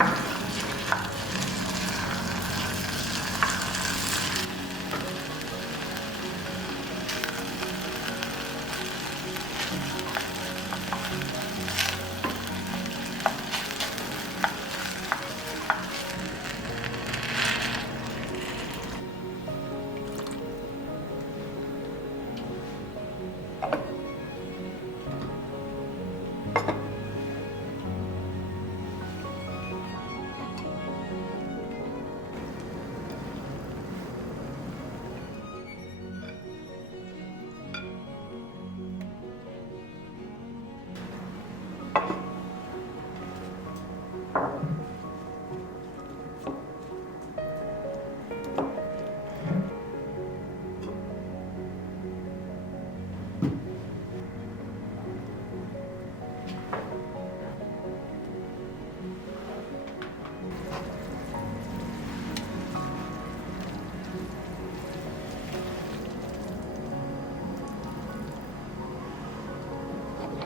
Aye.